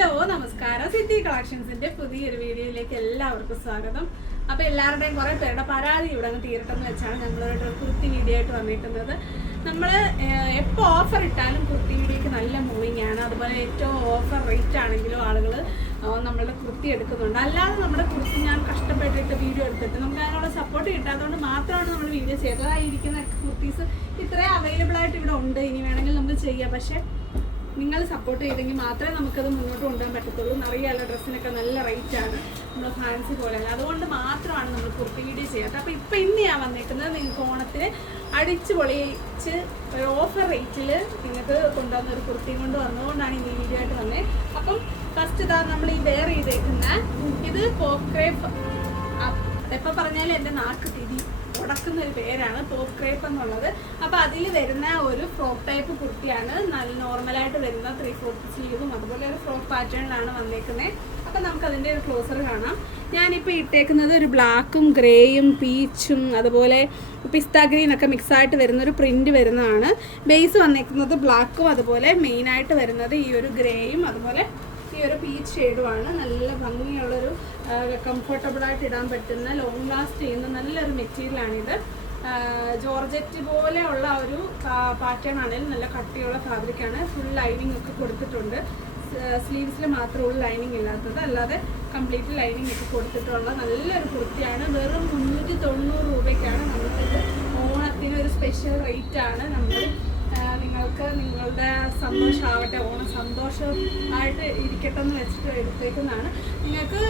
Hello നമസ്കാരം. City കളക്ഷൻസിന്റെ പുതിയൊരു വീഡിയോയിലേക്ക് എല്ലാവർക്കും സ്വാഗതം. അപ്പൊ എല്ലാവരുടെയും കുറെ പേരുടെ പരാതി ഇവിടെ നിന്ന് തീരട്ടെന്ന് വെച്ചാണ് നമ്മളൊരു കുർത്തി വീഡിയോ ആയിട്ട് വന്നിരിക്കുന്നത് നമ്മൾ എപ്പോൾ ഓഫർ ഇട്ടാലും കുർത്തി വീഡിയോക്ക് നല്ല മൂവിങ് ആണ്. അതുപോലെ ഏറ്റവും ഓഫർ റേറ്റ് ആണെങ്കിലും ആളുകൾ നമ്മളുടെ കുർത്തി എടുക്കുന്നുണ്ട്. അല്ലാതെ നമ്മുടെ കുർത്തി ഞാൻ കഷ്ടപ്പെട്ടിട്ട് വീഡിയോ എടുത്തിട്ട് നമുക്ക് അതിനുള്ള സപ്പോർട്ട് കിട്ടാത്തതുകൊണ്ട് മാത്രമാണ് നമ്മൾ വീഡിയോ ചെയ്തതായിരിക്കുന്ന കുർത്തീസ് ഇത്രയും അവൈലബിൾ ആയിട്ട് ഇവിടെ ഉണ്ട്. ഇനി വേണമെങ്കിൽ നമുക്ക് ചെയ്യാം. പക്ഷേ നിങ്ങൾ സപ്പോർട്ട് ചെയ്തെങ്കിൽ മാത്രമേ നമുക്കത് മുന്നോട്ട് കൊണ്ടുപോകാൻ പറ്റത്തുള്ളൂ. അറിയാലോ ഡ്രസ്സിനൊക്കെ നല്ല റേറ്റ് ആണ്. നമ്മൾ ഫാൻസി പോലെ അല്ല. അതുകൊണ്ട് മാത്രമാണ് നമ്മൾ കുർത്തി ചെയ്യാത്തത് അപ്പോൾ ഇപ്പം ഇന്നെയാണ് വന്നേക്കുന്നത് നിങ്ങൾക്ക് ഓണത്തിന് അടിച്ച് പൊളിച്ച് ഒരു ഓഫർ റേറ്റിൽ നിങ്ങൾക്ക് കൊണ്ടുവന്ന ഒരു കുർത്തിയും കൊണ്ട് വന്നതുകൊണ്ടാണ് ഈ വീഡിയോ ആയിട്ട് വന്നത് അപ്പം ഫസ്റ്റ് ഇതാ നമ്മൾ ഈ വെയർ ചെയ്തേക്കുന്ന ഇത് പോക്രേ എപ്പോൾ പറഞ്ഞാലും എന്റെ നാക്ക് തിരി ഉടക്കുന്ന ഒരു പേരാണ് പോപ്പ് ക്രേപ്പ് എന്നുള്ളത്. അപ്പോൾ അതിൽ വരുന്ന ഒരു ഫ്രോക്ക് ടൈപ്പ് കുർത്തിയാണ്. നല്ല നോർമലായിട്ട് വരുന്ന ത്രീ ഫോർത്ത് സ്ലീവും അതുപോലെ ഒരു ഫ്രോക്ക് പാറ്റേണിലാണ് വന്നേക്കുന്നത് അപ്പം നമുക്ക് അതിന്റെ ഒരു ക്ലോസർ കാണാം. ഞാനിപ്പോൾ ഇട്ടേക്കുന്നത് ഒരു ബ്ലാക്കും ഗ്രേയും പീച്ചും അതുപോലെ പിസ്ത ഗ്രീൻ ഒക്കെ മിക്സ് ആയിട്ട് വരുന്ന ഒരു പ്രിന്റ് വരുന്നതാണ്. ബേസ് വന്നേക്കുന്നത് ബ്ലാക്കും അതുപോലെ മെയിനായിട്ട് വരുന്നത് ഈ ഒരു ഗ്രേയും അതുപോലെ ഈ ഒരു പീച്ച് ഷെയ്ഡുമാണ് നല്ല ഭംഗിയുള്ളൊരു കംഫർട്ടബിളായിട്ട് ഇടാൻ പറ്റുന്ന ലോങ് ലാസ്റ്റ് ചെയ്യുന്ന നല്ലൊരു മെറ്റീരിയലാണിത് ജോർജറ്റ് പോലെയുള്ള ഒരു പാറ്റേൺ ആണെങ്കിലും നല്ല കട്ടിയുള്ള ഫാബ്രിക്കാണ് ഫുൾ ലൈനിങ് ഒക്കെ കൊടുത്തിട്ടുണ്ട്. സ്ലീവ്സിൽ മാത്രമുള്ള ലൈനിങ് ഇല്ലാത്തത്. അല്ലാതെ കംപ്ലീറ്റ് ലൈനിങ് ഒക്കെ കൊടുത്തിട്ടുള്ള നല്ലൊരു കുർത്തിയാണ്. വെറും മുന്നൂറ്റി തൊണ്ണൂറ് രൂപയ്ക്കാണ് നമുക്കിത് ഓണത്തിന് ഒരു സ്പെഷ്യൽ റേറ്റ് ആണ്. നമ്മൾ സന്തോഷമാവട്ടെ ഓണം സന്തോഷമായിട്ട് ഇരിക്കട്ടെ എന്ന് വെച്ചിട്ട് എടുത്തേക്കുന്നതാണ്. നിങ്ങൾക്ക്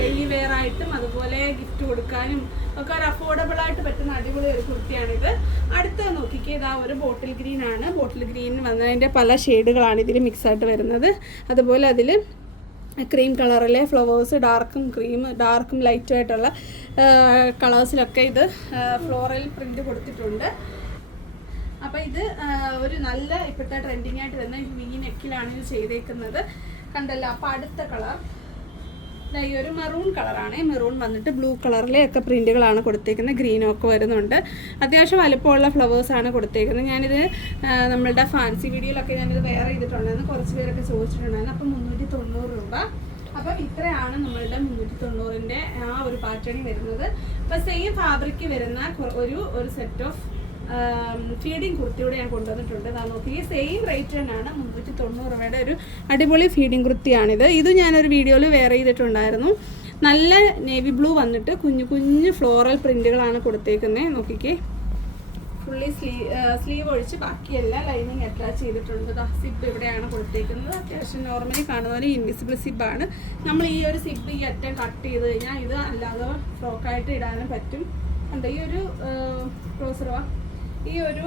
ഡെയിലി വെയർ ആയിട്ടും അതുപോലെ ഗിഫ്റ്റ് കൊടുക്കാനും ഒക്കെ ഒരു അഫോർഡബിൾ ആയിട്ട് പറ്റുന്ന അടിപൊളി ഒരു കുർത്തിയാണിത്. അടുത്ത നോക്കിക്കേ ഇതാ ഒരു ബോട്ടിൽ ഗ്രീൻ ആണ്. ബോട്ടിൽ ഗ്രീൻ വന്നതിന്റെ പല ഷെയ്ഡുകളാണ് ഇതിൽ മിക്സ് ആയിട്ട് വരുന്നത്. അതുപോലെ അതിൽ ക്രീം കളറിലെ ഫ്ലവേഴ്സ് ഡാർക്കും ക്രീം ഡാർക്കും ലൈറ്റും ആയിട്ടുള്ള കളേഴ്സിലൊക്കെ ഇത് ഫ്ലോറൽ പ്രിന്റ് കൊടുത്തിട്ടുണ്ട്. അപ്പോൾ ഇത് ഒരു നല്ല ഇപ്പോഴത്തെ ട്രെൻഡിങ് ആയിട്ട് വരുന്ന വി നെക്കിലാണ് ഇത് ചെയ്തേക്കുന്നത്. കണ്ടല്ലോ അപ്പോൾ അടുത്ത കളർ ഈ ഒരു മെറൂൺ കളറാണ് മെറൂൺ വന്നിട്ട് ബ്ലൂ കളറിലെ ഒക്കെ പ്രിന്റുകളാണ് കൊടുത്തേക്കുന്നത്. ഗ്രീനും ഒക്കെ വരുന്നുണ്ട്. അത്യാവശ്യം വലുപ്പമുള്ള ഫ്ലവേഴ്സാണ് കൊടുത്തേക്കുന്നത്. ഞാനിത് നമ്മളുടെ ഫാൻസി വീഡിയോയിലൊക്കെ ഞാനിത് വെയർ ചെയ്തിട്ടുണ്ടായിരുന്നു. കുറച്ച് പേരൊക്കെ ചോദിച്ചിട്ടുണ്ടായിരുന്നു. അപ്പം മുന്നൂറ്റി തൊണ്ണൂറ് രൂപ. അപ്പം ഇത്രയാണ് നമ്മളുടെ മുന്നൂറ്റി തൊണ്ണൂറിന്റെ ആ ഒരു പാറ്റേണിൽ വരുന്നത്. അപ്പം സെയിം ഫാബ്രിക്ക് വരുന്ന ഒരു ഒരു സെറ്റ് ഓഫ് ഫീഡിങ് കുർത്തിയുടെ ഞാൻ കൊണ്ടുവന്നിട്ടുണ്ട്. ഞാൻ നോക്കി ഈ സെയിം റേറ്റ് തന്നെയാണ് മുന്നൂറ്റി തൊണ്ണൂറ് രൂപയുടെ ഒരു അടിപൊളി ഫീഡിങ് കുർത്തിയാണിത്. ഇത് ഞാനൊരു വീഡിയോയിൽ വെയർ ചെയ്തിട്ടുണ്ടായിരുന്നു. നല്ല നേവി ബ്ലൂ വന്നിട്ട് കുഞ്ഞു കുഞ്ഞു ഫ്ലോറൽ പ്രിന്റുകളാണ് കൊടുത്തേക്കുന്നത് നോക്കിക്കേ. ഫുള്ളി സ്ലീവ് സ്ലീവ് ഒഴിച്ച് ബാക്കി ബാക്കിയെല്ലാം ലൈനിങ് അറ്റാച്ച് ചെയ്തിട്ടുണ്ട്. സിബ് ഇവിടെയാണ് കൊടുത്തേക്കുന്നത്. അത്യാവശ്യം നോർമലി കാണുന്ന ഒരു ഇൻവിസിബിൾ സിബാണ് നമ്മൾ ഈ ഒരു സിബ് ഈ അറ്റം കട്ട് ചെയ്ത് കഴിഞ്ഞാൽ ഇത് അല്ലാതെ ഫ്രോക്കായിട്ട് ഇടാനും പറ്റും. കണ്ടോ? ഈ ഒരു ക്ലോസറുവാ ഈ ഒരു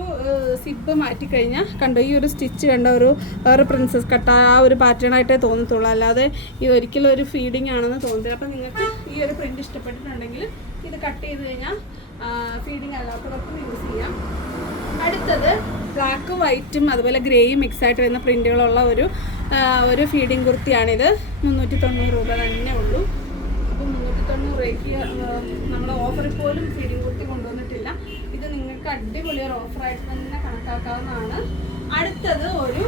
സിബ് മാറ്റിക്കഴിഞ്ഞാൽ കണ്ടോ ഈ ഒരു സ്റ്റിച്ച് കണ്ട ഒരു വേറെ പ്രിൻസസ് കട്ട ആ ഒരു പാറ്റേൺ ആയിട്ടേ തോന്നത്തുള്ളൂ. അല്ലാതെ ഇത് ഒരിക്കലും ഒരു ഫീഡിങ് ആണെന്ന് തോന്നുന്നില്ല അപ്പം നിങ്ങൾക്ക് ഈ ഒരു പ്രിന്റ് ഇഷ്ടപ്പെട്ടിട്ടുണ്ടെങ്കിൽ ഇത് കട്ട് ചെയ്ത് കഴിഞ്ഞാൽ ഫീഡിങ് അല്ലാത്തവർക്കും യൂസ് ചെയ്യാം. അടുത്തത് ബ്ലാക്ക് വൈറ്റും അതുപോലെ ഗ്രേയും മിക്സ് ആയിട്ട് വരുന്ന പ്രിന്റുകളുള്ള ഒരു ഒരു ഫീഡിങ് കുർത്തിയാണിത്. മുന്നൂറ്റി തൊണ്ണൂറ് രൂപ തന്നെ ഉള്ളൂ. അപ്പോൾ മുന്നൂറ്റി തൊണ്ണൂറ് രൂപയ്ക്ക് നമ്മൾ ഓഫറിൽ പോലും ഫീഡിങ് കുർത്തി കൊണ്ടുവന്നിട്ടില്ല. നിങ്ങൾക്ക് അടിപൊളി ഒരു ഓഫറായിട്ട് തന്നെ കണക്കാക്കാവുന്നതാണ്. അടുത്തത് ഒരു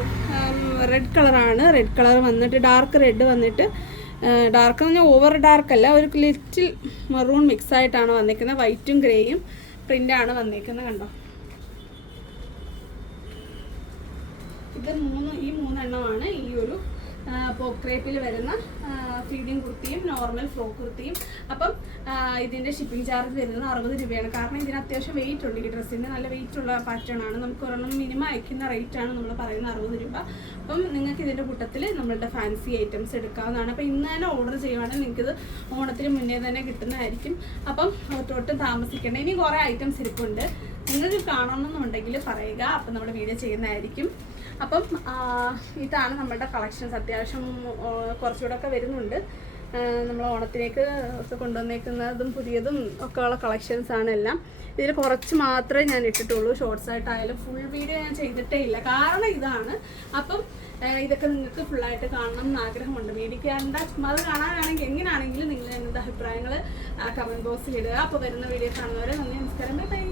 റെഡ് കളറാണ് റെഡ് കളർ വന്നിട്ട് ഡാർക്ക് റെഡ് വന്നിട്ട് ഡാർക്ക് എന്ന് പറഞ്ഞാൽ ഓവർ ഡാർക്ക് അല്ല ഒരു ലിറ്റിൽ മറൂൺ മിക്സ് ആയിട്ടാണ് വന്നിരിക്കുന്നത്. വൈറ്റും ഗ്രേയും പ്രിന്റാണ് വന്നിരിക്കുന്നത് കണ്ടോ? ഇത് മൂന്ന് ഈ പോക്രേപ്പിൽ വരുന്ന ഫീഡിങ് കുർത്തിയും നോർമൽ ഫ്രോക്ക് കുർത്തിയും. അപ്പം ഇതിന്റെ ഷിപ്പിംഗ് ചാർജ് വരുന്നത് അറുപത് രൂപയാണ്. കാരണം ഇതിന് അത്യാവശ്യം വെയിറ്റ് ഉണ്ട് ഈ ഡ്രസ്സിന് നല്ല വെയിറ്റ് ഉള്ള പാറ്റേൺ ആണ്. നമുക്ക് ഒരെണ്ണം മിനിമം അയക്കുന്ന റേറ്റ് ആണ് നമ്മൾ പറയുന്നത് അറുപത് രൂപ. അപ്പം നിങ്ങൾക്ക് ഇതിന്റെ കൂട്ടത്തിൽ നമ്മളുടെ ഫാൻസി ഐറ്റംസ് എടുക്കാവുന്നതാണ്. അപ്പം ഇന്ന് തന്നെ ഓർഡർ ചെയ്യുവാണെങ്കിൽ നിങ്ങൾക്കിത് ഓണത്തിന് മുന്നേ തന്നെ കിട്ടുന്നതായിരിക്കും. അപ്പം ഒട്ടും താമസിക്കേണ്ട. ഇനി കുറേ ഐറ്റംസ് ഇരിപ്പുണ്ട്. നിങ്ങൾക്ക് കാണണമെന്നുണ്ടെങ്കിൽ പറയുക. അപ്പം നമ്മൾ വീഡിയോ ചെയ്യുന്നതായിരിക്കും. അപ്പം ഇതാണ് നമ്മളുടെ കളക്ഷൻസ് അത്യാവശ്യം കുറച്ചുകൂടെ ഒക്കെ വരുന്നുണ്ട്. നമ്മൾ ഓണത്തിലേക്ക് കൊണ്ടുവന്നേക്കുന്നതും പുതിയതും ഒക്കെ ഉള്ള കളക്ഷൻസ് ആണ് എല്ലാം. ഇതിൽ കുറച്ച് മാത്രമേ ഞാൻ ഇട്ടിട്ടുള്ളൂ. ഷോർട്സ് ആയിട്ടായാലും ഫുൾ വീഡിയോ ഞാൻ ചെയ്തിട്ടേ ഇല്ല. കാരണം ഇതാണ്. അപ്പം ഇതൊക്കെ നിങ്ങൾക്ക് ഫുള്ളായിട്ട് കാണണം എന്ന് ആഗ്രഹമുണ്ട്. മേടിക്കേണ്ട അത് കാണാനാണെങ്കിൽ എങ്ങനെയാണെങ്കിലും നിങ്ങൾ എന്ത് അഭിപ്രായങ്ങൾ കമന്റ് ബോക്സിൽ ഇടുക. അപ്പോൾ വരുന്ന വീഡിയോ കാണുന്നവരെ നന്ദി നമസ്കാരം. ബൈ